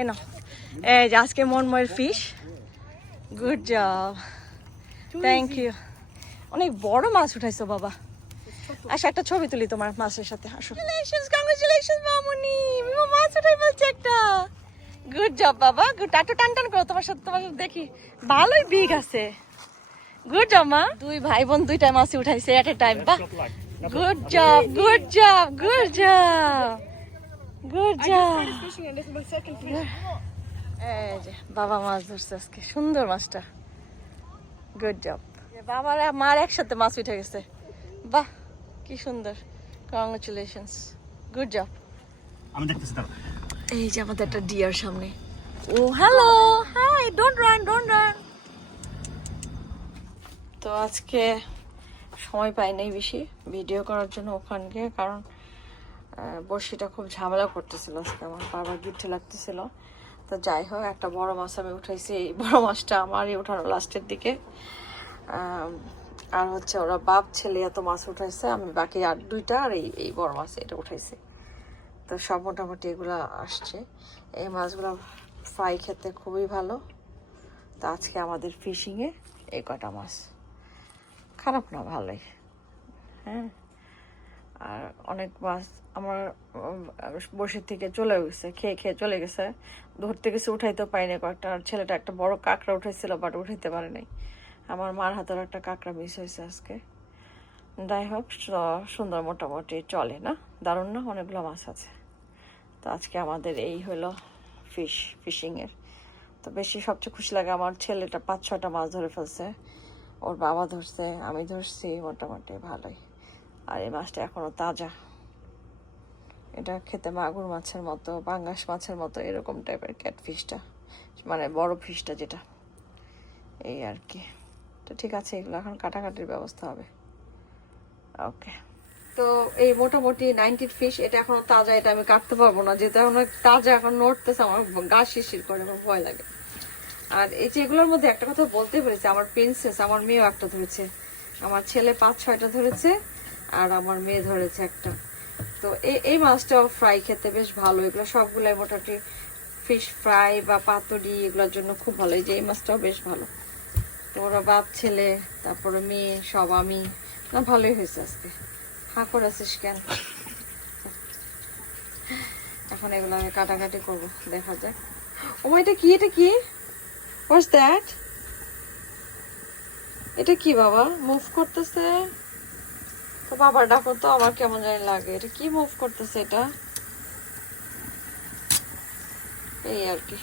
এই না এই যে আজকে মনময়ের fish. Good job, thank you. অনেক বড় মাছ উঠাইছো বাবা। আসো একটা ছবি তুলি তোমার মাছের সাথে। আসো। কংগ্রেচুলেশনস মামুনি, মাছ উঠাই ফেলছে একটা। গুড জব বাবা, গুড। একটু টান টান করো, তোমার সাথে দেখি। ভালোই বিগ আছে। গুড জব মা। দুই ভাই বোন দুইটা মাছ উঠাইছে এট এ টাইম। বাহ, good job, good job, good job, good job. এই যে বাবা মাছ ধরছে আজকে, সুন্দর মাছটা। Good job. বাবার আর মার একসাথে মাছ উঠে গেছে। বাহ, কি সুন্দর। Congratulations, good job. আমি দেখতেছি দাঁড়া। এই যে আমাদের একটা ডিয়ার সামনে। ও hello, hi, don't run, don't run. তো আজকে সময় পাই নাই বেশি ভিডিও করার জন্য ওখানকে, কারণ বড়শিটা খুব ঝামেলা করতেছিল আজকে, আমার বারবার গিট্টে লাগতেছিল। তো যাই হোক, একটা বড় মাছ আমি উঠাইছি। এই বড় মাছটা আমারই উঠানো লাস্টের দিকে। আর হচ্ছে ওরা বাপ ছেলে এত মাছ উঠাইছে, আমি বাকি আর দুইটা, আর এই বড় মাছ এটা উঠাইছি। তো সব মোটামুটি এগুলো আসছে। এই মাছগুলো ফ্রাই খেতে খুবই ভালো। তো আজকে আমাদের ফিশিংয়ে এই কটা মাছ, খারাপ না, ভালোই। হ্যাঁ, আর অনেক মাছ আমার বসে থেকে চলে গেছে, খেয়ে খেয়ে চলে গেছে। ধরতে গেছে, উঠাইতে পারিনি কয়েকটা। আর ছেলেটা একটা বড় কাঁকড়া উঠাইছিল, বাট উঠাইতে পারে নাই। আমার মার হাতের একটা কাঁকড়া মিস হয়েছে আজকে। যাই হোক, সুন্দর মোটামুটি চলে না, দারুণ না, অনেকগুলো মাছ আছে। তো আজকে আমাদের এই হলো ফিশিংয়ের। তো বেশি সবচেয়ে খুশি লাগে, আমার ছেলেটা 5-6টা মাছ ধরে ফেলছে। ওর বাবা ধরছে, আমি ধরছি, মোটামুটি ভালোই। আর এই মাছটা এখনো তাজা। এটা খেতে মাগুর মাছের মতো, পাঙ্গাস মাছের মতো, এরকম টাইপের ক্যাটফিশটা, মানে বড় ফিশটা যেটা, এই আর কি। তো ঠিক আছে, এগুলো এখন কাটাকাটির ব্যবস্থা হবে। ওকে। তো এই মোটামুটি 90 ফিশ, এটা এখনো তাজা, এটা আমি কাটতে পারবো না, যেহেতু এখন তাজা, এখন নড়তেছে, আমার গা শিরশির করে, আমার ভয় লাগে। আর এই যে এগুলোর মধ্যে একটা কথা বলতে পেরেছি, আমার প্রিন্সেস, আমার মেয়েও একটা ধরেছে। আমার ছেলে 5-6টা ধরেছে, আর আমার মেয়ে ধরেছে একটা। তো এই মাছটাও ফ্রাই খেতে বেশ ভালো। এগুলো সবগুলাই মোটামুটি ফিশ ফ্রাই বা পাতুরি, এগুলোর জন্য খুব ভালো। এই যে এই মাছটাও বেশ ভালো। তো ওরা বাপ ছেলে, তারপরে মেয়ে, সব আমি, না ভালোই হয়েছে আজকে। হাঁ করে আছিস কেন? এখন এগুলো আমি কাটাকাটি করবো, দেখা যাক। ও এটা কি, এটা কি? What's that? এটা কি বাবা মুভ করতেছে? তো বাবা ডাকো তো, আমার কেমন জানি লাগে। এটা কি মুভ করতেছে এটা? এই আর কি।